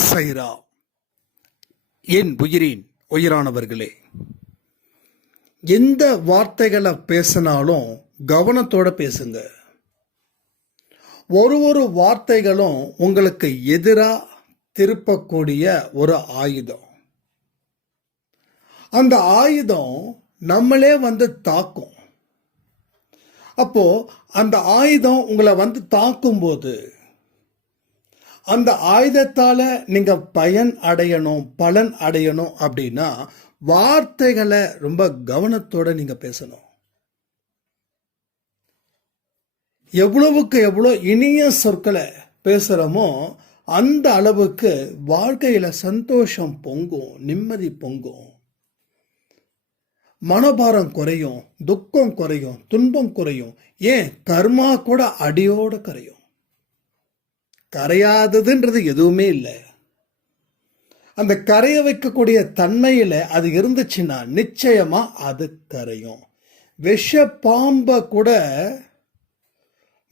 சைரா என் உயிரின் உயிரானவர்களே எந்த வார்த்தைகளை பேசினாலும் கவனத்தோட பேசுங்க. ஒரு ஒரு வார்த்தைகளும் உங்களுக்கு எதிராக திருப்பக்கூடிய ஒரு ஆயுதம். அந்த ஆயுதம் நம்மளே வந்து தாக்கும். அப்போ அந்த ஆயுதம் உங்களை வந்து தாக்கும்போது அந்த ஆயுதத்தால நீங்க பயன் அடையணும் பலன் அடையணும் அப்படின்னா வார்த்தைகளை ரொம்ப கவனத்தோட நீங்க பேசணும். எவ்வளவுக்கு எவ்வளோ இனிய சொற்களை பேசுகிறோமோ அந்த அளவுக்கு வாழ்க்கையில சந்தோஷம் பொங்கும் நிம்மதி பொங்கும். மனபாரம் குறையும் துக்கம் குறையும் துன்பம் குறையும். ஏன்? கர்மா கூட அடியோட குறையும். கரையாததுன்றது எதுவுமே இல்லை. அந்த கரைய வைக்கக்கூடிய தன்மையில் அது இருந்துச்சுன்னா நிச்சயமாக அது கரையும். விஷ பாம்பை கூட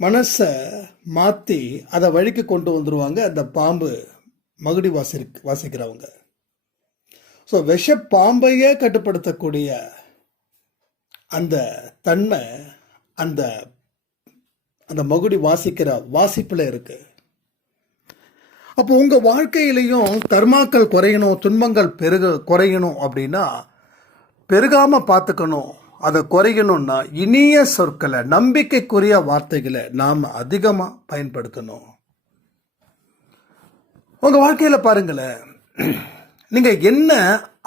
மனசை மாற்றி அதை வழிக்கு கொண்டு வந்துடுவாங்க அந்த பாம்பு மகுடி வாசி வாசிக்கிறவங்க. ஸோ விஷ பாம்பையே கட்டுப்படுத்தக்கூடிய அந்த தன்மை அந்த அந்த மகுடி வாசிக்கிற வாசிப்பில் இருக்குது அப்போ உங்கள் வாழ்க்கையிலையும் கர்மாக்கள் குறையணும் துன்பங்கள் பெருக குறையணும் அப்படின்னா பெருகாமல் பார்த்துக்கணும். அதை குறையணும்னா இனிய சொற்களை நம்பிக்கைக்குரிய வார்த்தைகளை நாம் அதிகமாக பயன்படுத்தணும். உங்கள் வாழ்க்கையில் பாருங்களேன். நீங்கள் என்ன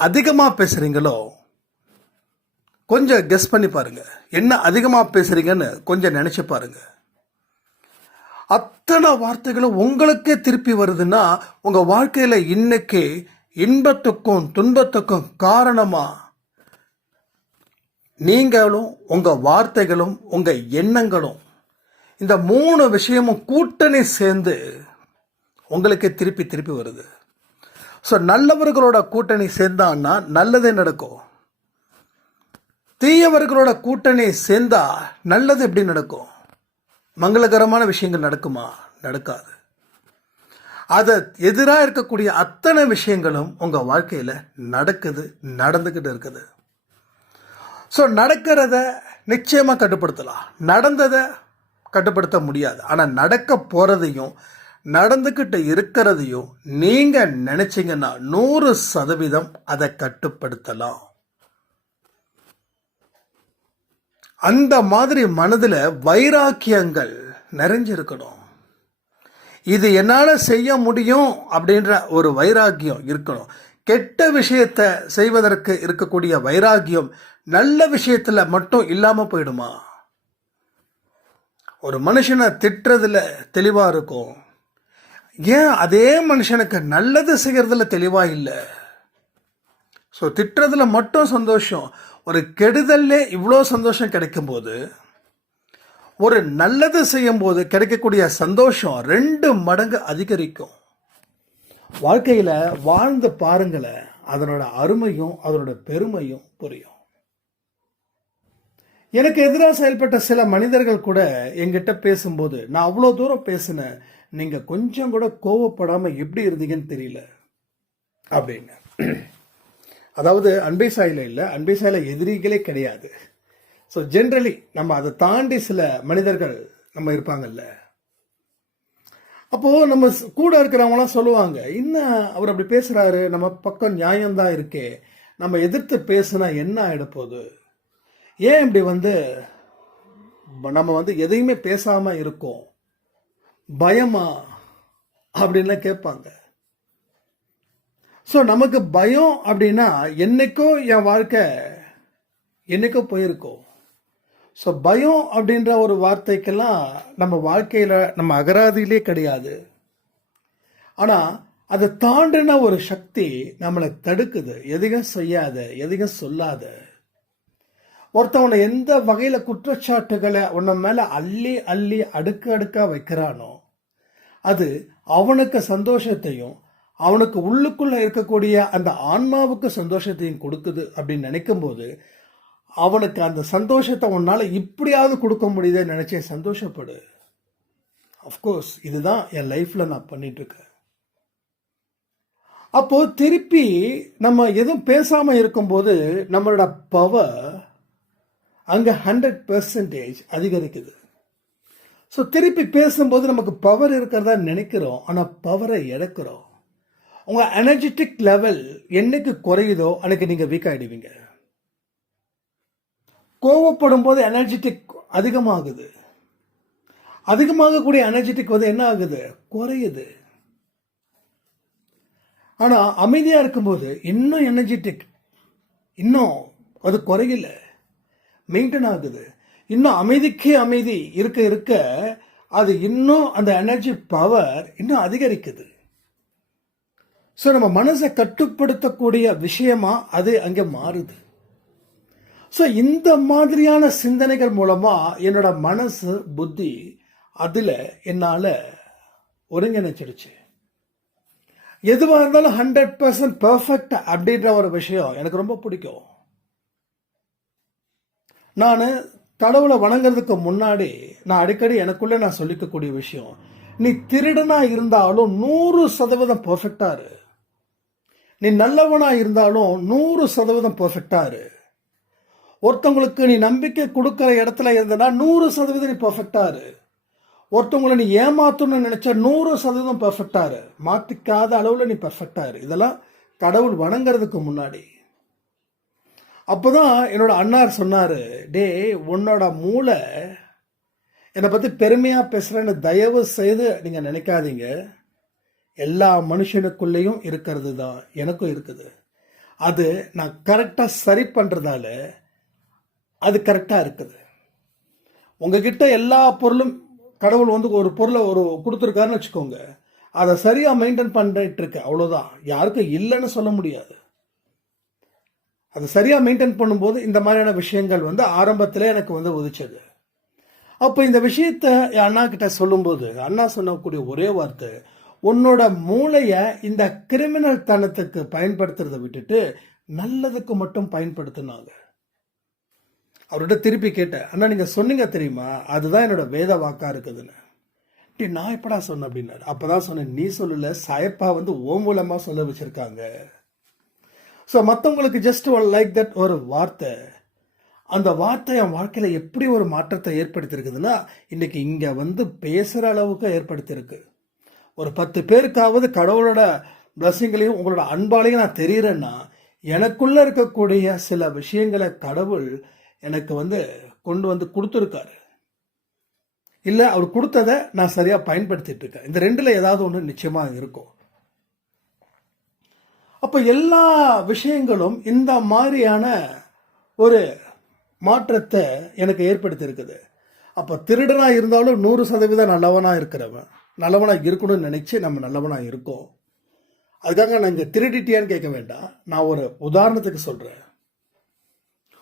அதிகமாக பேசுகிறீங்களோ கொஞ்சம் கெஸ் பண்ணி பாருங்கள் என்ன அதிகமாக பேசுகிறீங்கன்னு கொஞ்சம் நினச்சி பாருங்கள் அத்தனை வார்த்தைகளும் உங்களுக்கே திருப்பி வருதுன்னா உங்கள் வாழ்க்கையில் இன்னைக்கு இன்பத்துக்கும் துன்பத்துக்கும் காரணமாக நீங்களும் உங்கள் வார்த்தைகளும் உங்கள் எண்ணங்களும் இந்த மூணு விஷயமும் கூட்டணி சேர்ந்து உங்களுக்கு திருப்பி திருப்பி வருது. ஸோ நல்லவர்களோட கூட்டணி சேர்ந்தான்னா நல்லதே நடக்கும். தீயவர்களோட கூட்டணி சேர்ந்தா நல்லது எப்படி நடக்கும்? மங்களகரமான விஷயங்கள் நடக்குமா? நடக்காது. அதை எதிராக இருக்கக்கூடிய அத்தனை விஷயங்களும் உங்கள் வாழ்க்கையில் நடக்குது நடந்துக்கிட்டு இருக்குது. ஸோ நடக்கிறத நிச்சயமாக கட்டுப்படுத்தலாம். நடந்ததை கட்டுப்படுத்த முடியாது. ஆனால் நடக்க போகிறதையும் நடந்துக்கிட்டு இருக்கிறதையும் நீங்கள் நினச்சிங்கன்னா நூறு சதவீதம் அதை கட்டுப்படுத்தலாம். அந்த மாதிரி மனதில் வைராக்கியங்கள் நிறைஞ்சிருக்கணும். இது என்னால் செய்ய முடியும் அப்படின்ற ஒரு வைராக்கியம் இருக்கணும். கெட்ட விஷயத்தை செய்வதற்கு இருக்கக்கூடிய வைராக்கியம் நல்ல விஷயத்தில் மட்டும் இல்லாமல் போயிடுமா? ஒரு மனுஷனை திட்டுறதுல தெளிவாக இருக்கும். ஏன் அதே மனுஷனுக்கு நல்லது செய்கிறதுல தெளிவாக இல்லை? ஸோ திட்டுறதுல மட்டும் சந்தோஷம். ஒரு கெடுதல்லே இவ்வளோ சந்தோஷம் கிடைக்கும்போது ஒரு நல்லது செய்யும்போது கிடைக்கக்கூடிய சந்தோஷம் ரெண்டு மடங்கு அதிகரிக்கும். வாழ்க்கையில் வாழ்ந்து பாருங்களேன் அதனோட அருமையும் அதனோட பெருமையும் புரியும். எனக்கு எதிராக செயல்பட்ட சில மனிதர்கள் கூட எங்கிட்ட பேசும்போது நான் அவ்வளோ தூரம் பேசினேன் நீங்கள் கொஞ்சம் கூட கோவப்படாமல் எப்படி இருந்தீங்கன்னு தெரியல அப்படின்னு. அதாவது அன்பை சாயில இல்லை அன்பை சாயில எதிரிகளே கிடையாது. ஸோ ஜென்ரலி நம்ம அதை தாண்டி சில மனிதர்கள் நம்ம இருப்பாங்கல்ல. அப்போ நம்ம கூட இருக்கிறவங்களாம் சொல்லுவாங்க இன்னும் அவர் அப்படி பேசுறாரு நம்ம பக்கம் நியாயம்தான் இருக்கே. நம்ம எதிர்த்து பேசுனா என்ன ஆயிடப்போகுது? ஏன் இப்படி வந்து நம்ம வந்து எதையுமே பேசாம இருக்கோம்? பயமா? அப்படின்லாம் கேட்பாங்க. ஸோ நமக்கு பயம் அப்படின்னா என்னைக்கோ என் வாழ்க்கை என்னைக்கோ போயிருக்கோம் ஸோ பயம் அப்படின்ற ஒரு வார்த்தைக்கெல்லாம் நம்ம வாழ்க்கையில் நம்ம அகராதியிலே கிடையாது. ஆனால் அதை தாண்டின ஒரு சக்தி நம்மளை தடுக்குது. எதையும் செய்யாத எதையும் சொல்லாத. ஒருத்தவனை எந்த வகையில் குற்றச்சாட்டுகளை உன்ன மேலே அள்ளி அள்ளி அடுக்கு அடுக்காக வைக்கிறானோ அது அவனுக்கு சந்தோஷத்தையும் அவனுக்கு உள்ளுக்குள்ள இருக்கக்கூடிய அந்த ஆன்மாவுக்கு சந்தோஷத்தையும் கொடுக்குது அப்படின்னு நினைக்கும் போது அவனுக்கு அந்த சந்தோஷத்தை உன்னால் இப்படியாவது கொடுக்க முடியுதே நினச்சே சந்தோஷப்படு. அஃப்கோர்ஸ் இதுதான் என் லைஃப்பில் நான் பண்ணிட்டு இருக்கேன் திருப்பி நம்ம எதுவும் பேசாமல் இருக்கும்போது நம்மளோட பவர் அங்கே ஹண்ட்ரட் பெர்சன்டேஜ் அதிகரிக்குது. ஸோ திருப்பி பேசும்போது நமக்கு பவர் இருக்கிறதா நினைக்கிறோம் ஆனால் பவரை இழக்கிறோம். உங்கள் எனர்ஜெட்டிக் லெவல் என்னைக்கு குறையுதோ அன்னைக்கு நீங்கள் வீக் ஆகிடுவீங்க கோவப்படும் போது எனர்ஜெட்டிக் அதிகமாகுது. அதிகமாகக்கூடிய எனர்ஜெட்டிக் வந்து என்ன ஆகுது? குறையுது. ஆனால் அமைதியாக இருக்கும்போது இன்னும் எனர்ஜெட்டிக் இன்னும் அது குறையல. மெயின்டைன் ஆகுது. இன்னும் அமைதிக்கே அமைதி இருக்க இருக்க அது இன்னும் அந்த எனர்ஜி பவர் இன்னும் அதிகரிக்குது. ஸோ நம்ம மனசை கட்டுப்படுத்தக்கூடிய விஷயமா அது அங்கே மாறுது. ஸோ இந்த மாதிரியான சிந்தனைகள் மூலமாக என்னோட மனசு புத்தி அதில் என்னால் ஒருங்கிணைச்சிடுச்சு எதுவாக இருந்தாலும் ஹண்ட்ரட் பர்சன்ட் பர்ஃபெக்ட் அப்படின்ற ஒரு விஷயம் எனக்கு ரொம்ப பிடிக்கும். நான் கடவுளை வணங்குறதுக்கு முன்னாடி நான் அடிக்கடி எனக்குள்ளே நான் சொல்லிக்கக்கூடிய விஷயம் நீ திருடனாக இருந்தாலும் நூறு சதவீதம் பர்ஃபெக்டாக இரு. நீ நல்லவனாக இருந்தாலும் நூறு சதவீதம் பர்ஃபெக்டாக இரு. ஒருத்தவங்களுக்கு நீ நம்பிக்கை கொடுக்குற இடத்துல இருந்தனா நூறு சதவீதம் நீ பர்ஃபெக்டாக இரு. ஒருத்தவங்களை நீ ஏமாத்தணும்னு நினச்சா நூறு சதவீதம் பர்ஃபெக்டாக இரு. மாற்றிக்காத அளவில் நீ பர்ஃபெக்டாக இரு. இதெல்லாம் கடவுள் வணங்குறதுக்கு முன்னாடி. அப்போ தான் என்னோட அண்ணார் சொன்னார் டே உன்னோட மூளை என்னை பற்றி பெருமையாக பேசுகிறேன்னு தயவு செய்து நீங்கள் நினைக்காதீங்க. எல்லா மனுஷனுக்குள்ளேயும் இருக்கிறது தான் எனக்கும் இருக்குது. அது நான் கரெக்டாக சரி பண்ணுறதால அது கரெக்டாக இருக்குது. உங்ககிட்ட எல்லா பொருளும் கடவுள் வந்து ஒரு பொருளை ஒரு கொடுத்துருக்காருன்னு வச்சுக்கோங்க. அதை சரியாக மெயின்டைன் பண்ணிட்டு இருக்கு அவ்வளோதான் யாருக்கும் இல்லைன்னு சொல்ல முடியாது. அது சரியாக மெயின்டைன் பண்ணும்போது இந்த மாதிரியான விஷயங்கள் வந்து ஆரம்பத்தில் எனக்கு வந்து உதிச்சது. அப்போ இந்த விஷயத்தை என் அண்ணா கிட்ட சொல்லும்போது அண்ணா சொன்னக்கூடிய ஒரே வார்த்தை உன்னோட மூளையை இந்த கிரிமினல் தனத்துக்கு பயன்படுத்துறதை விட்டுட்டு நல்லதுக்கு மட்டும் பயன்படுத்தினாங்க. அவர்கிட்ட திருப்பி கேட்டேன் அண்ணா நீங்கள் சொன்னீங்க தெரியுமா? அதுதான் என்னோட வேத வாக்கா இருக்குதுன்னு. டி நான் எப்படா சொன்னேன்? அப்படின்னாரு. அப்பதான் சொன்னேன். நீ சொல்லல. சாயப்பா வந்து ஓ மூலமா சொல்ல வச்சிருக்காங்க. ஸோ மற்றவங்களுக்கு ஜஸ்ட் ஒரு லைக் தட் ஒரு வார்த்தை. அந்த வார்த்தை என் வாழ்க்கையில் எப்படி ஒரு மாற்றத்தை ஏற்படுத்தியிருக்குதுன்னா இன்னைக்கு இங்கே வந்து பேசுகிற அளவுக்கு ஏற்படுத்தியிருக்கு. ஒரு பத்து பேருக்காவது கடவுளோட பிளஸ்ஸிங்களையும் உங்களோட அன்பாலையும் நான் தெரிகிறேன்னா எனக்குள்ளே இருக்கக்கூடிய சில விஷயங்களை கடவுள் எனக்கு வந்து கொண்டு வந்து கொடுத்துருக்காரு. இல்லை அவர் கொடுத்ததை நான் சரியாக பயன்படுத்திட்டு இருக்கேன். இந்த ரெண்டில் ஏதாவது ஒன்று நிச்சயமாக இருக்கும். அப்போ எல்லா விஷயங்களும் இந்த மாதிரியான ஒரு மாற்றத்தை எனக்கு ஏற்படுத்தியிருக்குது. அப்போ திருடனாக இருந்தாலும் நூறு சதவீதம் நல்லவனாக இருக்கிறவன். நல்லவனாக இருக்கணும்னு நினச்சி நம்ம நல்லவனாக இருக்கோம். அதுக்காக நான் இங்கே திருடிட்டியான்னு கேட்க வேண்டாம். நான் ஒரு உதாரணத்துக்கு சொல்கிறேன்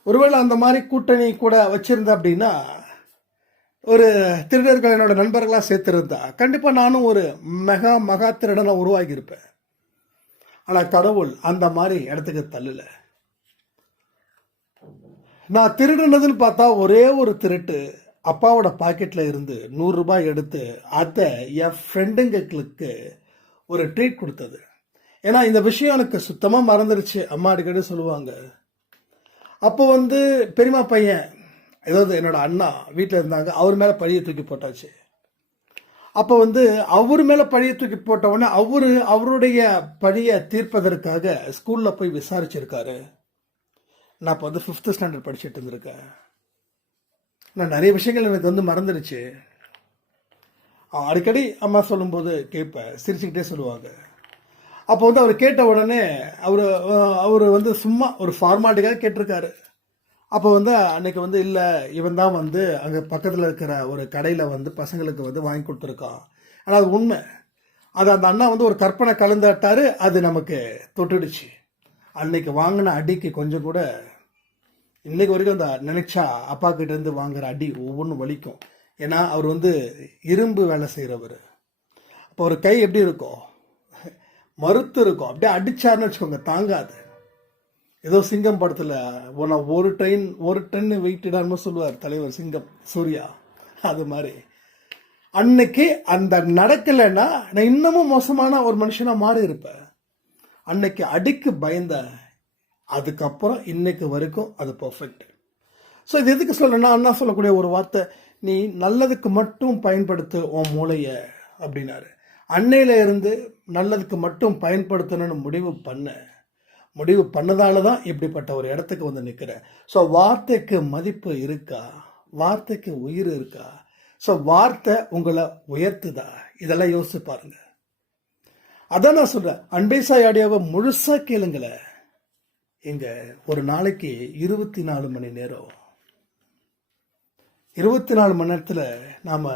ஒருவேளை அந்த மாதிரி கூட்டணி கூட வச்சுருந்தேன் அப்படின்னா ஒரு திருடர்கள் என்னோட நண்பர்களாக சேர்த்துருந்தா கண்டிப்பாக நானும் ஒரு மெகா மகா திருடனை உருவாகியிருப்பேன். ஆனால் கடவுள் அந்த மாதிரி இடத்துக்கு தள்ளல. நான் திருடுனதுன்னு பார்த்தா ஒரே ஒரு திருட்டு அப்பாவோட பாக்கெட்டில் இருந்து நூறுரூபாய் எடுத்து அதை என் ஃப்ரெண்டுங்களுக்கு ஒரு ட்ரீட் கொடுத்தது. ஏன்னா இந்த விஷயம் எனக்கு சுத்தமாக மறந்துடுச்சு அம்மா அடிக்கடி சொல்லுவாங்க. அப்போ வந்து பெரியம்மா பையன் ஏதாவது என்னோட அண்ணா வீட்டில் இருந்தாங்க. அவர் மேலே பழியை தூக்கி போட்டாச்சு. அப்போ வந்து அவர் மேலே பழியை தூக்கி போட்டவுடனே அவர் அவருடைய பழியை தீர்ப்பதற்காக ஸ்கூலில் போய் விசாரிச்சிருக்காரு. நான் இப்போ வந்து ஃபிஃப்த்து ஸ்டாண்டர்ட் படிச்சுட்டு இருந்திருக்கேன். நான் நிறைய விஷயங்கள் எனக்கு வந்து மறந்துடுச்சு. அடிக்கடி அம்மா சொல்லும்போது கேட்பேன் சிரிச்சுக்கிட்டே சொல்லுவாங்க. அப்போ வந்து அவர் கேட்ட உடனே அவர் அவர் வந்து சும்மா ஒரு ஃபார்மாலிட்டிக்காக கேட்டிருக்காரு. அப்போ வந்து அன்னைக்கு வந்து இல்லை இவன் தான் வந்து அங்கே பக்கத்தில் இருக்கிற ஒரு கடையில் வந்து பசங்களுக்கு வந்து வாங்கி கொடுத்துருக்கான். ஆனால் அது உண்மை. அது அந்த அண்ணா வந்து ஒரு கற்பனை கலந்தாட்டாரு அது நமக்கு தொட்டுடுச்சு. அன்னைக்கு வாங்கின அடிக்கு கொஞ்சம் கூட இன்னைக்கு வரைக்கும் அந்த நினைச்சா அப்பா கிட்ட இருந்து வாங்குற அடி ஒவ்வொன்றும் வலிக்கும். ஏன்னா அவர் வந்து இரும்பு வேலை செய்கிறவர் அப்போ ஒரு கை எப்படி இருக்கும்? மறுத்து இருக்கும். அப்படியே அடிச்சாருன்னு வச்சுக்கோங்க தாங்காது. ஏதோ சிங்கம் படத்தில் உன்னை ஒரு ட்ரெயின் ஒரு டன்னு வெயிட்டிடான்னு சொல்லுவார் தலைவர் சிங்கம் சூர்யா. அது மாதிரி. அன்னைக்கு அந்த நடக்கலைன்னா நான் இன்னமும் மோசமான ஒரு மனுஷனாக மாறி இருப்பேன் அன்னைக்கு அடிக்கு பயந்த அதுக்கப்புறம் இன்னைக்கு வரைக்கும் அது பர்ஃபெக்ட் ஸோ இது எதுக்கு சொல்லணும்னா அண்ணா சொல்லக்கூடிய ஒரு வார்த்தை? நீ நல்லதுக்கு மட்டும் பயன்படுத்து உன் மூளைய அப்படின்னாரு. அன்னையில இருந்து நல்லதுக்கு மட்டும் பயன்படுத்தணும்னு முடிவு பண்ண முடிவு பண்ணதால தான் இப்படிப்பட்ட ஒரு இடத்துக்கு வந்து நிற்கிறேன் ஸோ வார்த்தைக்கு மதிப்பு இருக்கா? வார்த்தைக்கு உயிர் இருக்கா? ஸோ வார்த்தை உங்களை உயர்த்துதா? இதெல்லாம் யோசிச்சு பாருங்க. அதான் நான் சொல்கிறேன் அன்பேசாய் ஆடியோவை முழுசா கேளுங்களேன். இங்கே ஒரு நாளைக்கு இருபத்தி நாலு மணி நேரம். இருபத்தி நாலு மணி நேரத்தில் நாம்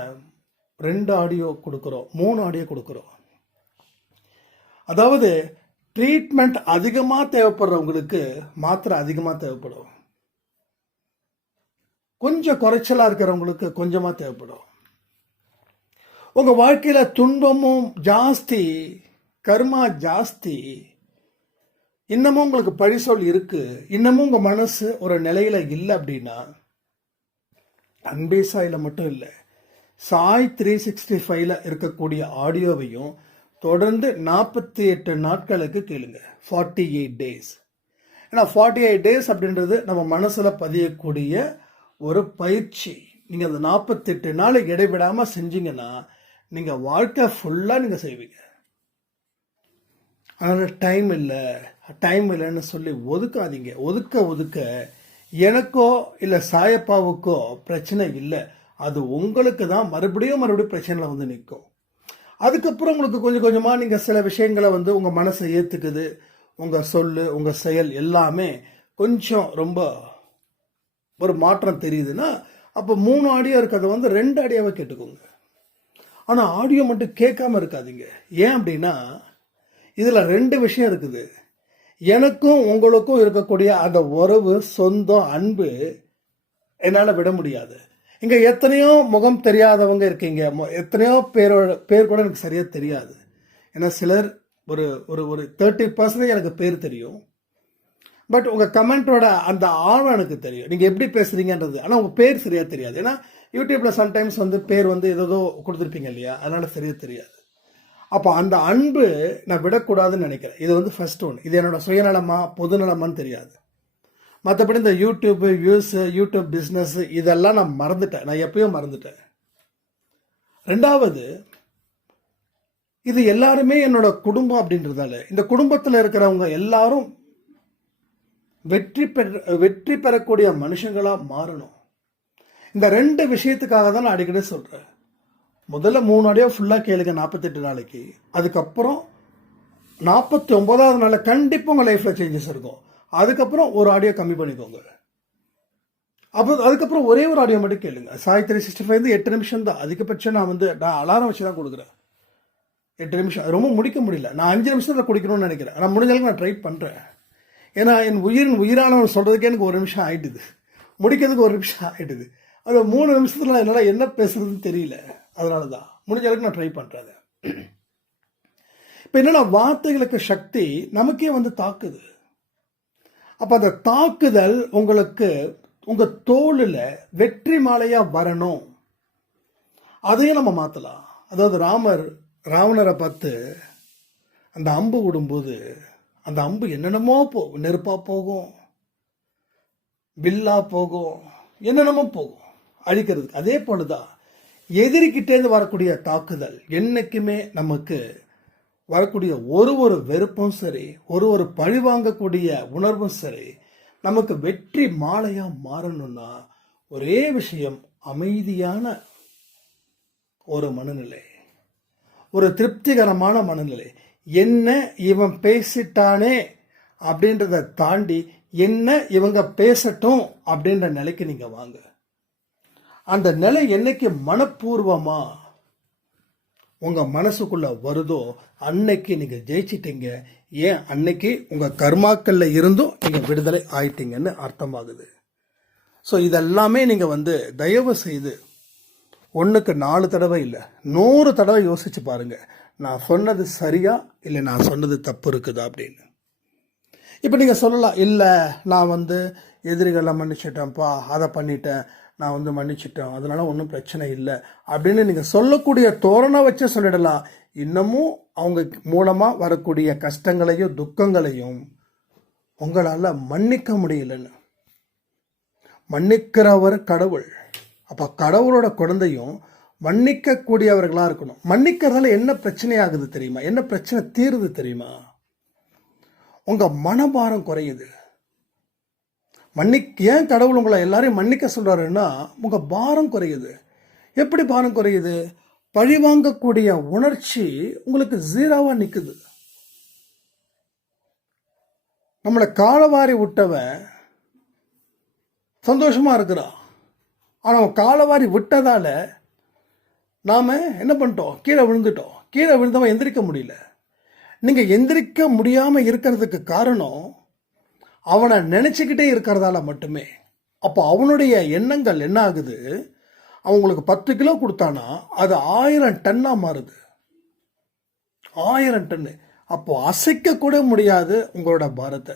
ரெண்டு ஆடியோ கொடுக்குறோம் மூணு ஆடியோ கொடுக்குறோம். அதாவது ட்ரீட்மெண்ட் அதிகமாக தேவைப்படுறவங்களுக்கு மாத்திரை அதிகமாக தேவைப்படும். கொஞ்சம் குறைச்சலாக இருக்கிறவங்களுக்கு கொஞ்சமாக தேவைப்படும். உங்கள் வாழ்க்கையில் துன்பமும் ஜாஸ்தி கர்மா ஜாஸ்தி இன்னமும் உங்களுக்கு பழிசொல் இருக்கு. இன்னமும் உங்கள் மனசு ஒரு நிலையில இல்லை அப்படின்னா அன்பே சாயில மட்டும் இல்லை சாய் த்ரீ சிக்ஸ்டி ஃபைவ்ல இருக்கக்கூடிய ஆடியோவையும் தொடர்ந்து நாற்பத்தி எட்டு நாட்களுக்கு கேளுங்க. ஃபார்ட்டி எயிட் டேஸ் ஏன்னா ஃபார்ட்டி எயிட் டேஸ் அப்படின்றது நம்ம மனசுல பதியக்கூடிய ஒரு பயிற்சி. நீங்க அந்த நாற்பத்தெட்டு நாள் இடைவிடாம செஞ்சீங்கன்னா நீங்க வாழ்க்கை ஃபுல்லா நீங்க செய்வீங்க. அதனால் டைம் இல்லை. டைம் இல்லைன்னு சொல்லி ஒதுக்காதீங்க. ஒதுக்க ஒதுக்க எனக்கோ இல்லை சாயப்பாவுக்கோ பிரச்சனை இல்லை. அது உங்களுக்கு தான் மறுபடியும் மறுபடியும் பிரச்சனையில் வந்து நிற்கும். அதுக்கப்புறம் உங்களுக்கு கொஞ்சம் கொஞ்சமாக நீங்கள் சில விஷயங்களை வந்து உங்கள் மனசை ஏற்றுக்குது உங்கள் சொல்லு உங்கள் செயல் எல்லாமே கொஞ்சம் ரொம்ப ஒரு மாற்றம் தெரியுதுன்னா அப்போ மூணு ஆடியோ இருக்கிறத வந்து ரெண்டு ஆடியோவை கேட்டுக்கோங்க. ஆனால் ஆடியோ மட்டும் கேட்காம இருக்காதீங்க. ஏன் அப்படின்னா இதில் ரெண்டு விஷயம் இருக்குது. எனக்கும் உங்களுக்கும் இருக்கக்கூடிய அந்த உறவு சொந்தம் அன்பு என்னால் விட முடியாது. இங்கே எத்தனையோ முகம் தெரியாதவங்க இருக்கீங்க. மொ- எத்தனையோ பேரோட பேர் கூட எனக்கு சரியாக தெரியாது. ஏன்னா சிலர் ஒரு ஒரு ஒரு தேர்ட்டி பர்சன்டேஜ் எனக்கு பேர் தெரியும். பட் உங்கள் கமெண்ட்டோட அந்த ஆழம் எனக்கு தெரியும். நீங்கள் எப்படி பேசுகிறீங்கன்றது ஆனால் உங்கள் பேர் சரியாக தெரியாது. ஏன்னா யூடியூப்பில் சம்டைம்ஸ் வந்து பேர் வந்து ஏதோ கொடுத்துருப்பீங்க இல்லையா? அதனால் சரியாக தெரியாது. அப்போ அந்த அன்பு நான் விடக்கூடாதுன்னு நினைக்கிறேன். இது வந்து ஃபஸ்ட் ஒன்று இது என்னோடய சுயநலமா பொதுநலமான்னு தெரியாது. மற்றபடி இந்த யூடியூப் வியூஸு யூடியூப் பிஸ்னஸ் இதெல்லாம் நான் மறந்துட்டேன். நான் எப்பயோ மறந்துட்டேன். ரெண்டாவது இது எல்லாருமே என்னோட குடும்பம் அப்படின்றதால இந்த குடும்பத்தில் இருக்கிறவங்க எல்லாரும் வெற்றி பெற வெற்றி பெறக்கூடிய மனுஷங்களாக மாறணும். இந்த ரெண்டு விஷயத்துக்காக தான் நான் அடிக்கடி சொல்கிறேன் முதல்ல மூணு ஆடியோ ஃபுல்லாக கேளுங்க நாற்பத்தெட்டு நாளைக்கு. அதுக்கப்புறம் நாற்பத்தி ஒன்பதாவது நாளில் கண்டிப்பாக உங்கள் லைஃப்பில் சேஞ்சஸ் இருக்கும். அதுக்கப்புறம் ஒரு ஆடியோ கம்மி பண்ணிக்கோங்க. அப்போ அதுக்கப்புறம் ஒரே ஒரு ஆடியோ மட்டும் கேளுங்க. சாயத்திரி சிக்ஸ்டி ஃபைவ் எட்டு நிமிஷம் தான். அதிகபட்சம் நான் வந்து நான் அலாரம் வச்சு தான் கொடுக்குறேன். எட்டு நிமிஷம். ரொம்ப முடிக்க முடியல. நான் அஞ்சு நிமிஷத்தில் குடிக்கணும்னு நினைக்கிறேன். நான் முடிஞ்சளவுக்கு நான் ட்ரை பண்ணுறேன் ஏன்னா என் உயிரின் உயிரானவன் சொல்கிறதுக்கே எனக்கு ஒரு நிமிஷம் ஆகிட்டுது முடிக்கிறதுக்கு ஒரு நிமிஷம் ஆயிட்டுது. அது மூணு நிமிஷத்தில் நான் என்னால் என்ன பேசுகிறதுன்னு தெரியல. அதனால தான் முடிஞ்ச அளவுக்கு நான் ட்ரை பண்ணுறது இப்போ என்னன்னா வார்த்தைகளுக்கு சக்தி நமக்கே வந்து தாக்குது. அப்போ அந்த தாக்குதல் உங்களுக்கு உங்கள் தோளில் வெற்றி மாலையாக வரணும். அதையும் நம்ம மாற்றலாம் அதாவது ராமர் ராவணரை பார்த்து அந்த அம்பு விடும்போது அந்த அம்பு என்னென்னமோ போ நெருப்பாக போகும் வில்லா போகும் என்னென்னமோ போகும். அழிக்கிறதுக்கு. அதே போல தான் எதிரிக்கிட்டேருந்து வரக்கூடிய தாக்குதல் என்னைக்குமே நமக்கு வரக்கூடிய ஒரு ஒரு வெறுப்பும் சரி ஒரு ஒரு பழி வாங்கக்கூடிய உணர்வும் சரி நமக்கு வெற்றி மாலையாக மாறணும்னா ஒரே விஷயம் அமைதியான ஒரு மனநிலை ஒரு திருப்திகரமான மனநிலை. என்ன இவன் பேசிட்டானே அப்படின்றத தாண்டி என்ன இவங்க பேசட்டும் அப்படின்ற நிலைக்கு நீங்கள் வாங்க. அந்த நிலை என்னைக்கு மனப்பூர்வமா உங்க மனசுக்குள்ள வருதோ அன்னைக்கு நீங்க ஜெயிச்சிட்டீங்க. ஏன் அன்னைக்கு உங்க கர்மாக்கள்ல இருந்தும் நீங்க விடுதலை ஆயிட்டீங்கன்னு அர்த்தமாகுது. ஸோ இதெல்லாமே நீங்க வந்து தயவு செய்து ஒன்றுக்கு நாலு தடவை இல்லை நூறு தடவை யோசிச்சு பாருங்க. நான் சொன்னது சரியா இல்லை நான் சொன்னது தப்பு இருக்குதா அப்படின்னு. இப்போ நீங்கள் சொல்லலாம் இல்லை நான் வந்து எதிரிகளை மன்னிச்சிட்டேன்ப்பா அதை பண்ணிட்டேன். நான் வந்து மன்னிச்சிட்டேன். அதனால ஒன்றும் பிரச்சனை இல்லை. அப்படின்னு நீங்கள் சொல்லக்கூடிய தோரணை வச்சு சொல்லிடலாம். இன்னமும் அவங்க மூலமாக வரக்கூடிய கஷ்டங்களையும் துக்கங்களையும் உங்களால் மன்னிக்க முடியலன்னு. மன்னிக்கிறவர் கடவுள். அப்போ கடவுளோட குழந்தையும் மன்னிக்கக்கூடியவர்களாக இருக்கணும். மன்னிக்கிறதால என்ன பிரச்சனையாகுது தெரியுமா? என்ன பிரச்சனை தீருது தெரியுமா? உங்கள் மனபாரம் குறையுது. மன்னி ஏன் கடவுள் உங்களை எல்லாரையும் மன்னிக்க சொல்கிறாருன்னா உங்கள் பாரம் குறையுது. எப்படி பாரம் குறையுது? பழி வாங்கக்கூடிய உணர்ச்சி உங்களுக்கு ஜீரோவாக நிற்குது நம்மளை காலவாரி விட்டவன் சந்தோஷமாக இருக்கிறான். ஆனால் அவன் காலவாரி விட்டதால நாம் என்ன பண்ணிட்டோம்? கீழே விழுந்துட்டோம். கீழே விழுந்தவன் எந்திரிக்க முடியல. நீங்கள் எந்திரிக்க முடியாமல் இருக்கிறதுக்கு காரணம் அவனை நினச்சிக்கிட்டே இருக்கிறதால மட்டுமே. அப்போ அவனுடைய எண்ணங்கள் என்ன ஆகுது? அவங்களுக்கு பத்து கிலோ கொடுத்தானா அது ஆயிரம் டன்னாக மாறுது. ஆயிரம் டன்னு அப்போ அசைக்க கூட முடியாது உங்களோட பாரத்தை.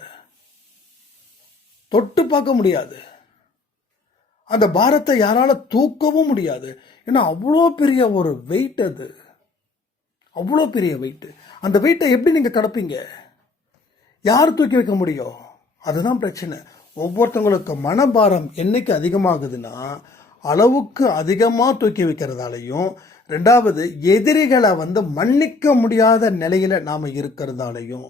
தொட்டு பார்க்க முடியாது. அந்த பாரத்தை யாரால தூக்கவும் முடியாது. ஏன்னா அவ்வளோ பெரிய ஒரு வெயிட் அது. அவ்வளோ பெரிய வெயிட்டு அந்த வெயிட்டை எப்படி நீங்கள் கிடப்பீங்க? யார் தூக்கி வைக்க முடியும்? அதுதான் பிரச்சனை. ஒவ்வொருத்தவங்களுக்கு மனபாரம் என்னைக்கு அதிகமாகுதுன்னா அளவுக்கு அதிகமாக தூக்கி வைக்கிறதாலையும் ரெண்டாவது எதிரிகளை வந்து மன்னிக்க முடியாத நிலையில் நாம் இருக்கிறதாலையும்.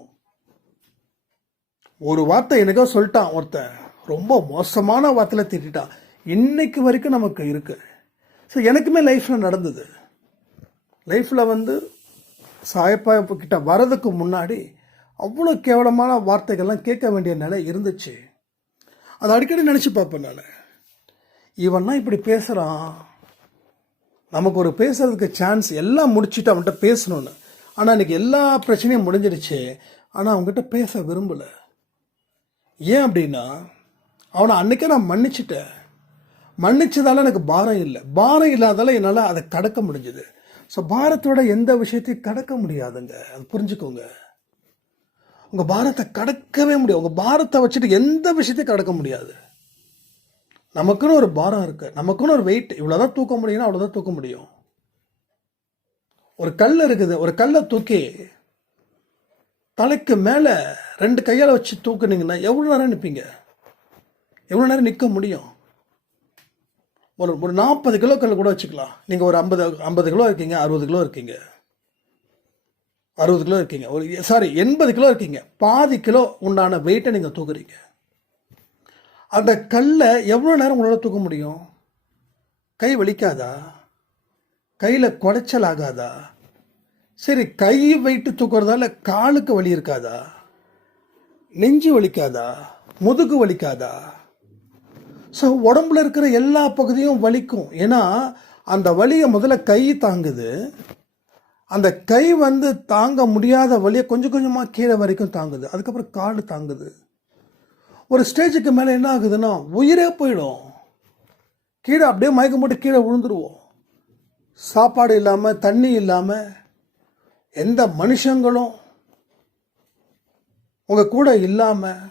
ஒரு வார்த்தை எனக்கோ சொல்லிட்டான் ஒருத்தன். ரொம்ப மோசமான வார்த்தையில் திட்டான் இன்னைக்கு வரைக்கும் நமக்கு இருக்கு. ஸோ எனக்குமே லைஃப்பில் நடந்தது. லைஃப்பில் வந்து சாயப்பா கிட்ட வரதுக்கு முன்னாடி அவ்வளோ கேவலமான வார்த்தைகள்லாம் கேட்க வேண்டிய நிலை இருந்துச்சு. அதை அடிக்கடி நினச்சி பார்ப்பேன் நான். இவன்னா இப்படி பேசுகிறான் நமக்கு ஒரு பேசுகிறதுக்கு சான்ஸ் எல்லாம் முடிச்சுட்டு அவன்கிட்ட பேசணும்னு. ஆனால் இன்றைக்கி எல்லா பிரச்சனையும் முடிஞ்சிடுச்சு. ஆனால் அவங்ககிட்ட பேச விரும்பலை. ஏன் அப்படின்னா அவனை அன்னைக்கே நான் மன்னிச்சிட்டேன். மன்னிச்சதால எனக்கு பாரம் இல்லை. பாரம் இல்லாதால என்னால் அதை கடக்க முடிஞ்சுது. ஸோ பாரத்தோட எந்த விஷயத்தையும் கடக்க முடியாதுங்க. அது புரிஞ்சுக்கோங்க. உங்கள் பாரத்தை கடக்கவே முடியாது. உங்கள் பாரத்தை வச்சுட்டு எந்த விஷயத்தையும் கடக்க முடியாது. நமக்குன்னு ஒரு பாரம் இருக்குது நமக்குன்னு ஒரு வெயிட் இவ்வளோதான் தூக்க முடியும்னா அவ்வளோதான் தூக்க முடியும். ஒரு கல் இருக்குது. ஒரு கல்லை தூக்கி தலைக்கு மேலே ரெண்டு கையால் வச்சு தூக்குனீங்கன்னா எவ்வளோ நேரம் நிற்பீங்க எவ்வளோ நேரம் நிற்க முடியும்? ஒரு ஒரு நாற்பது கிலோ கல் கூட வச்சுக்கலாம். நீங்கள் ஒரு ஐம்பது ஐம்பது கிலோ இருக்கீங்க அறுபது கிலோ இருக்கீங்க. அறுபது கிலோ இருக்கீங்க. ஒரு சாரி எண்பது கிலோ இருக்கீங்க. பாதி கிலோ உண்டான வெயிட்டை நீங்கள் தூக்குறீங்க. அந்த கல்லை எவ்வளோ நேரம் உங்களால் தூக்க முடியும்? கை வலிக்காதா? கையில் குடைச்சல் ஆகாதா? சரி கை வெயிட்டு தூக்குறதால காலுக்கு வலி இருக்காதா? நெஞ்சு வலிக்காதா? முதுகு வலிக்காதா? ஸோ உடம்புல இருக்கிற எல்லா பகுதியும் வலிக்கும். ஏன்னா அந்த வலியை முதல்ல கை தாங்குது. அந்த கை வந்து தாங்க முடியாத வழியை கொஞ்சம் கொஞ்சமாக கீழே வரைக்கும் தாங்குது. அதுக்கப்புறம் காடு தாங்குது. ஒரு ஸ்டேஜுக்கு மேலே என்ன ஆகுதுன்னா உயிரே போயிடும். கீழே அப்படியே மயக்கம் போட்டு கீழே விழுந்துருவோம். சாப்பாடு இல்லாமல் தண்ணி இல்லாமல் எந்த மனுஷங்களும் உங்கள் கூட இல்லாமல்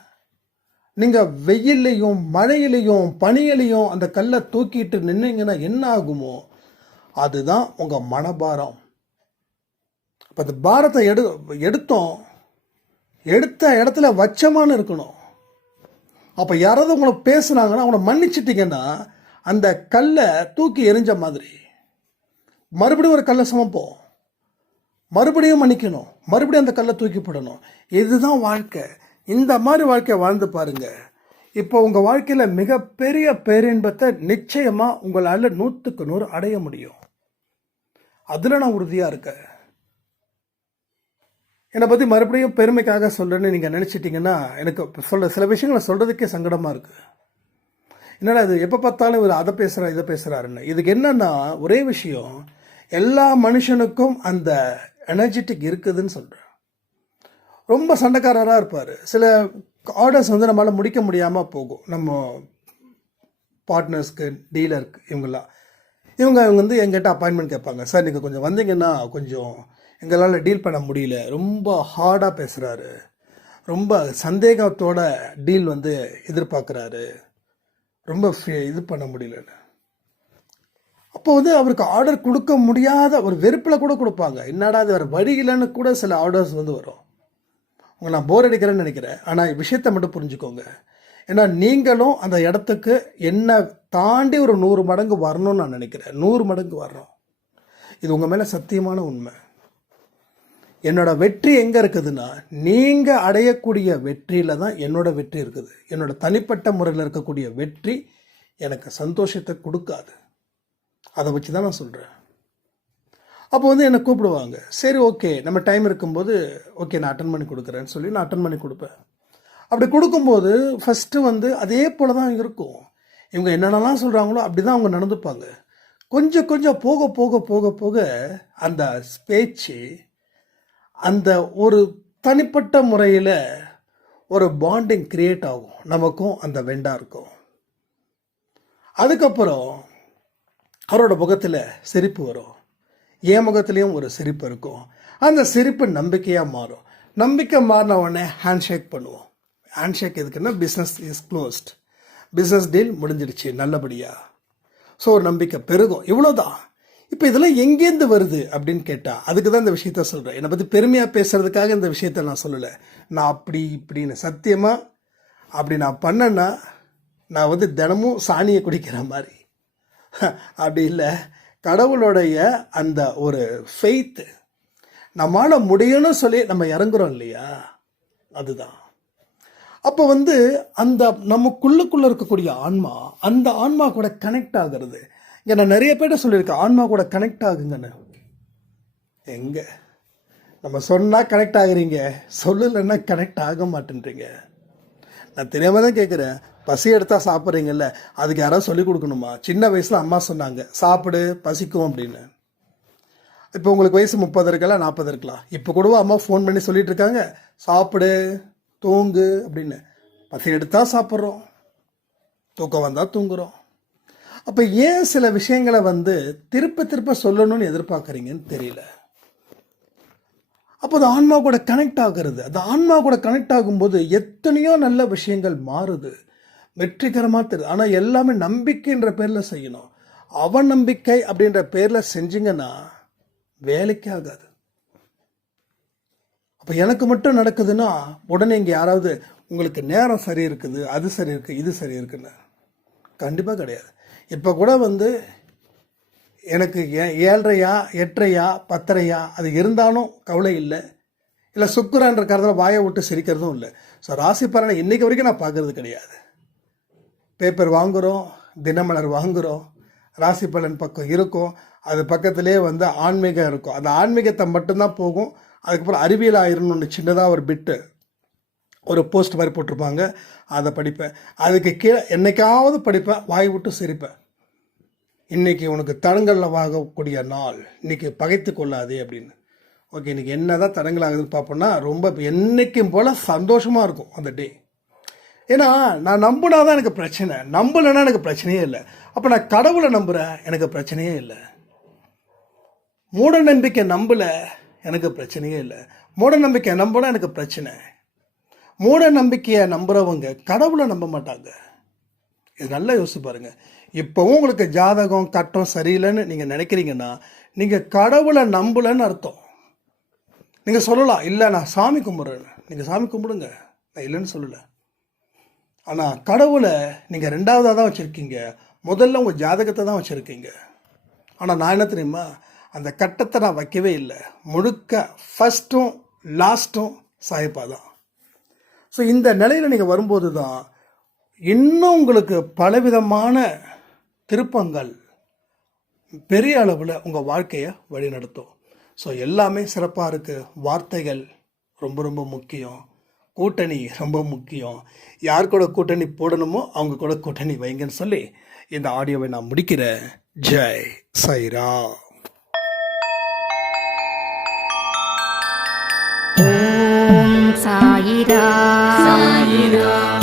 நீங்கள் வெயில்லையும் மழையிலையும் பனியிலையும் அந்த கல்லை தூக்கிட்டு நின்னீங்கன்னா என்ன ஆகுமோ அதுதான் உங்கள் மனபாரம். இப்போ அந்த பாரத்தை எடு எடுத்தோம். எடுத்த இடத்துல வச்சமானு இருக்கணும். அப்போ யாராவது உங்களை பேசுனாங்கன்னா அவங்கள மன்னிச்சிட்டிங்கன்னா அந்த கல்லை தூக்கி எரிஞ்ச மாதிரி. மறுபடியும் ஒரு கல்லை சமைப்போம். மறுபடியும் மன்னிக்கணும். மறுபடியும் அந்த கல்லை தூக்கி போடணும். இதுதான் வாழ்க்கை. இந்த மாதிரி வாழ்க்கையை வாழ்ந்து பாருங்கள் இப்போ உங்கள் வாழ்க்கையில் மிகப்பெரிய பேரின்பத்தை நிச்சயமாக உங்களால் நூற்றுக்கு நூறு அடைய முடியும். அதில் நான் உறுதியாக இருக்கேன். என்னை பற்றி மறுபடியும் பெருமைக்காக சொல்கிறேன்னு நீங்கள் நினச்சிட்டிங்கன்னா எனக்கு சொல்ல சில விஷயங்களை சொல்கிறதுக்கே சங்கடமாக இருக்குது என்னடா இது எப்போ பார்த்தாலும் இவர் அதை பேசுகிறா இதை பேசுகிறாருன்னு இதுக்கு என்னன்னா ஒரே விஷயம் எல்லா மனுஷனுக்கும் அந்த எனர்ஜெட்டிக் இருக்குதுன்னு சொல்கிறேன் ரொம்ப சண்டைக்காரராக இருப்பார். சில ஆர்டர்ஸ் வந்து நம்மளால் முடிக்க முடியாமல் போகும். நம்ம பார்ட்னர்ஸ்க்கு டீலருக்கு இவங்கெல்லாம். இவங்க இவங்க வந்து எங்கிட்ட அப்பாயின்மெண்ட் கேட்பாங்க. சார் நீங்கள் கொஞ்சம் வந்தீங்கன்னா கொஞ்சம் எங்களால் டீல் பண்ண முடியல. ரொம்ப ஹார்டாக பேசுகிறாரு ரொம்ப சந்தேகத்தோட டீல் வந்து எதிர்பார்க்குறாரு. ரொம்ப இது பண்ண முடியல அப்போ வந்து அவருக்கு ஆர்டர் கொடுக்க முடியாத ஒரு வெறுப்பில் கூட கொடுப்பாங்க. என்னடா அது வேறு வழி இல்லைன்னு கூட சில ஆர்டர்ஸ் வந்து வரும். உங்களை நான் போர் அடிக்கிறேன்னு நினைக்கிறேன். ஆனால் விஷயத்தை மட்டும் புரிஞ்சுக்கோங்க. ஏன்னா நீங்களும் அந்த இடத்துக்கு என்ன தாண்டி ஒரு நூறு மடங்கு வரணும்னு நான் நினைக்கிறேன். நூறு மடங்கு வரணும். இது உங்கள் மேலே சத்தியமான உண்மை. என்னோட வெற்றி எங்கே இருக்குதுன்னா நீங்கள் அடையக்கூடிய வெற்றியில் தான் என்னோட வெற்றி இருக்குது. என்னோட தனிப்பட்ட முறையில் இருக்கக்கூடிய வெற்றி எனக்கு சந்தோஷத்தை கொடுக்காது. அதை வச்சு தான் நான் சொல்கிறேன் அப்போ வந்து என்னை கூப்பிடுவாங்க? சரி ஓகே நம்ம டைம் இருக்கும்போது ஓகே நான் அட்டன் பண்ணி கொடுக்குறேன்னு சொல்லி நான் அட்டன் பண்ணி கொடுப்பேன். அப்படி கொடுக்கும்போது ஃபஸ்ட்டு வந்து அதே போல தான் இருக்கும். இவங்க என்னென்னலாம் சொல்கிறாங்களோ அப்படி தான் அவங்க நடந்துப்பாங்க. கொஞ்சம் கொஞ்சம் போக போக போக போக அந்த பேச்சு அந்த ஒரு தனிப்பட்ட முறையில் ஒரு பாண்டிங் கிரியேட் ஆகும். நமக்கும் அந்த வெண்டாருக்கும். அதுக்கப்புறம் அவரோட முகத்தில் சிரிப்பு வரும். என் முகத்துலேயும் ஒரு சிரிப்பு இருக்கும். அந்த சிரிப்பு நம்பிக்கையாக மாறும். நம்பிக்கை மாறின உடனே ஹேண்ட் ஷேக் பண்ணுவோம். ஹேண்ட் ஷேக் எதுக்குன்னா business is closed business deal முடிஞ்சிடுச்சு நல்லபடியாக ஸோ ஒரு நம்பிக்கை பெருகும். இவ்வளோதான் இப்போ இதெல்லாம் எங்கேருந்து வருது அப்படின்னு கேட்டால் அதுக்கு தான் இந்த விஷயத்த சொல்கிறேன் என்னை பற்றி பெருமையாக பேசுகிறதுக்காக இந்த விஷயத்த நான் சொல்லலை. நான் அப்படி இப்படின்னு சத்தியமாக அப்படி நான் பண்ணேன்னா நான் வந்து தினமும் சாணியை குடிக்கிற மாதிரி. அப்படி இல்லை கடவுளுடைய அந்த ஒரு ஃபெய்த்து நம்மளால் முடியும்னு சொல்லி நம்ம இறங்குறோம் இல்லையா? அதுதான். அப்போ வந்து அந்த நமக்குள்ளுக்குள்ளே இருக்கக்கூடிய ஆன்மா அந்த ஆன்மா கூட கனெக்ட் ஆகிறது இங்கே நான் நிறைய பேர்ட்ட சொல்லியிருக்கேன். ஆன்மா கூட கனெக்ட் ஆகுங்கன்னு. எங்கே? நம்ம சொன்னால் கனெக்ட் ஆகுறீங்க. சொல்லலைன்னா கனெக்ட் ஆக மாட்டேன்றீங்க. நான் தெரியாமல் தான் கேட்குறேன் பசி எடுத்தா சாப்பிட்றீங்கல்ல அதுக்கு யாராவது சொல்லிக் கொடுக்கணுமா? சின்ன வயசில் அம்மா சொன்னாங்க சாப்பிடு பசிக்கும் அப்படின்னு. இப்போ உங்களுக்கு வயசு முப்பது இருக்கலாம் நாற்பது இருக்கலாம் இப்போ கூட அம்மா ஃபோன் பண்ணி சொல்லிட்டு இருக்காங்க சாப்பிடு தூங்கு அப்படின்னு. பசி எடுத்தால் சாப்பிட்றோம். தூக்கம் வந்தால் தூங்குறோம். அப்போ ஏன் சில விஷயங்களை வந்து திருப்ப திருப்ப சொல்லணும்னு எதிர்பார்க்குறீங்கன்னு தெரியல. அப்போ அது ஆன்மா கூட கனெக்ட் ஆகிறது. அந்த ஆன்மா கூட கனெக்ட் ஆகும்போது எத்தனையோ நல்ல விஷயங்கள் மாறுது. வெற்றிகரமாக தெரியுது. ஆனால் எல்லாமே நம்பிக்கைன்ற பேரில் செய்யணும். அவநம்பிக்கை அப்படின்ற பேரில் செஞ்சீங்கன்னா வேலைக்கே ஆகாது. அப்போ எனக்கு மட்டும் நடக்குதுன்னா உடனே இங்கே யாராவது உங்களுக்கு நேரம் சரி இருக்குது அது சரி இருக்குது இது சரி இருக்குன்னு. கண்டிப்பாக கிடையாது. இப்போ கூட வந்து எனக்கு ஏ- ஏழரையா எட்டரையா பத்தரையா அது இருந்தாலும் கவலை இல்லை. இல்லை சுக்குரான்ற இருக்கிறதுல வாயை விட்டு சிரிக்கிறதும் இல்லை. ஸோ ராசி பலனை இன்றைக்கு வரைக்கும் நான் பார்க்கறது கிடையாது. பேப்பர் வாங்குகிறோம் தினமலர் வாங்குகிறோம் ராசி பலன் பக்கம் இருக்கும். அது பக்கத்திலே வந்து ஆன்மீகம் இருக்கும். அந்த ஆன்மீகத்தை மட்டும்தான் போகும். அதுக்கப்புறம் அறிவியல் ஆயிரம்னு ஒன்று சின்னதாக ஒரு பிட்டு ஒரு போஸ்ட் மாதிரி போட்டிருப்பாங்க. அதை படிப்பேன். அதுக்கு கீழே என்னைக்காவது படிப்பேன். வாய் விட்டு சிரிப்பேன். இன்றைக்கி உனக்கு தடங்களில் வாங்கக்கூடிய நாள். இன்றைக்கி பகைத்து கொள்ளாதே அப்படின்னு. ஓகே இன்றைக்கி என்ன தான் தடங்கள் ஆகுதுன்னு பார்ப்போம்னா ரொம்ப என்னைக்கும் போல் சந்தோஷமாக இருக்கும் அந்த டே. ஏன்னா நான் நம்பினா தான் எனக்கு பிரச்சனை. நம்பலைன்னா எனக்கு பிரச்சனையே இல்லை. அப்போ நான் கடவுளை நம்புகிறேன் எனக்கு பிரச்சனையே இல்லை. மூட நம்பிக்கை நம்பல எனக்கு பிரச்சனையே இல்லை. மூட நம்பிக்கை நம்பினா எனக்கு பிரச்சனை. மூட நம்பிக்கையை நம்புகிறவங்க கடவுளை நம்ப மாட்டாங்க. இது நல்லா யோசிச்சு பாருங்கள் இப்போவும் உங்களுக்கு ஜாதகம் கட்டம் சரியில்லைன்னு நீங்கள் நினைக்கிறீங்கன்னா நீங்கள் கடவுளை நம்பலைன்னு அர்த்தம். நீங்கள் சொல்லலாம் இல்லை நான் சாமி கும்பிட்றேன் நீங்கள் சாமி கும்பிடுங்க. நான் இல்லைன்னு சொல்லலை. ஆனால் கடவுளை நீங்கள் ரெண்டாவதாக தான் வச்சுருக்கீங்க. முதல்ல உங்கள் ஜாதகத்தை தான் வச்சுருக்கீங்க. ஆனால் நான் என்ன தெரியுமா? அந்த கட்டத்தை நான் வைக்கவே இல்லை. முழுக்க ஃபஸ்ட்டும் லாஸ்ட்டும் சாயப்பா தான். ஸோ இந்த நிலையில் நீங்கள் வரும்போது தான் இன்னும் உங்களுக்கு பலவிதமான திருப்பங்கள் பெரிய அளவில் உங்கள் வாழ்க்கையை வழிநடத்தும். ஸோ எல்லாமே சிறப்பாக இருக்குது வார்த்தைகள் ரொம்ப ரொம்ப முக்கியம். கூட்டணி ரொம்ப முக்கியம். யார் கூட கூட்டணி போடணுமோ அவங்க கூட கூட்டணி வைங்கன்னு சொல்லி இந்த ஆடியோவை நான் முடிக்கிறேன். ஜெய் சைரா サイダー